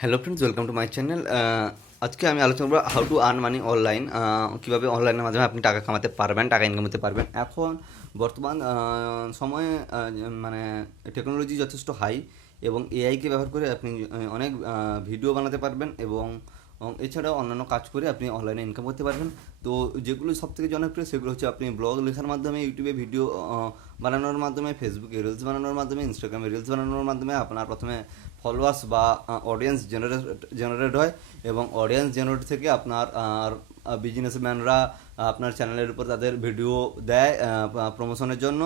Hello friends, welcome to my channel. আজকে আমি আলোচনা করবো how to earn money online. কীভাবে অনলাইনের মাধ্যমে আপনি টাকা কামাতে পারবেন, টাকা ইনকাম করতে পারবেন। এখন বর্তমান সময়ে মানে টেকনোলজি যথেষ্ট হাই, এবং এআইকে ব্যবহার করে আপনি অনেক ভিডিও বানাতে পারবেন, এবং এছাড়াও অন্যান্য কাজ করে আপনি অনলাইনে ইনকাম করতে পারবেন। তো যেগুলো সবথেকে জনপ্রিয় সেগুলো হচ্ছে আপনি ব্লগ লেখার মাধ্যমে, ইউটিউবে ভিডিও বানানোর মাধ্যমে, ফেসবুকে রিলস বানানোর মাধ্যমে, ইনস্টাগ্রামে রিলস বানানোর মাধ্যমে আপনার প্রথমে ফলোয়ার্স বা অডিয়েন্স জেনারেট হয়, এবং অডিয়েন্স জেনারেট থেকে আপনার বিজনেসম্যানরা আপনার চ্যানেলের উপর তাদের ভিডিও দেয় প্রমোশনের জন্য।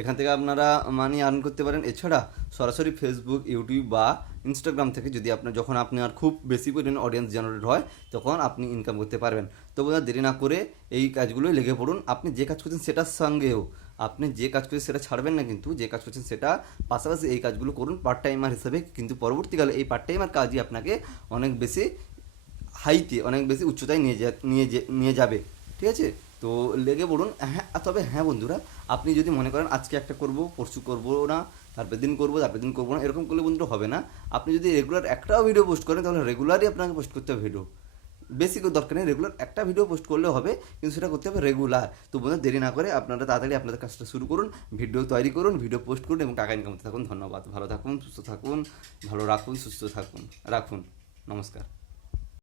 এখান থেকে আপনারা মানি আর্ন করতে পারেন। এছাড়া সরাসরি ফেসবুক, ইউটিউব বা ইনস্টাগ্রাম থেকে যদি আপনার যখন আপনার খুব বেশি পরিমাণে অডিয়েন্স জেনারেট হয়, তখন আপনি ইনকাম করতে পারবেন। তো বোধহয় দেরি না করে এই কাজগুলোই লেগে পড়ুন। আপনি যে কাজ করছেন সেটার সঙ্গেও আপনি যে কাজ করছেন সেটা ছাড়বেন না, কিন্তু যে কাজ করছেন সেটা পাশাপাশি এই কাজগুলো করুন পার্ট টাইমার হিসেবে। কিন্তু পরবর্তীকালে এই পার্ট টাইমার কাজই আপনাকে অনেক বেশি অনেক বেশি উচ্চতায় নিয়ে যাবে। ঠিক আছে? তো লেগে পড়ুন। হ্যাঁ, তবে হ্যাঁ বন্ধুরা, আপনি যদি মনে করেন আজকে একটা করব, পরশু করব না, তারপর দিন করবো, তারপর দিন করবো না, এরকম করলে বন্ধুরা হবে না। আপনি যদি রেগুলার একটাও ভিডিও পোস্ট করেন, তাহলে রেগুলারই আপনাকে পোস্ট করতে হবে ভিডিও। বেশি করে দরকার নেই, রেগুলার একটা ভিডিও পোস্ট করলেও হবে, কিন্তু সেটা করতে হবে রেগুলার। তো বন্ধুরা, দেরি না করে আপনারা তাড়াতাড়ি আপনাদের কাজটা শুরু করুন, ভিডিও তৈরি করুন, ভিডিও পোস্ট করুন এবং টাকা ইনকাম করতে থাকুন। ধন্যবাদ। ভালো থাকুন, সুস্থ থাকুন, ভালো রাখুন, সুস্থ থাকুন, রাখুন। নমস্কার।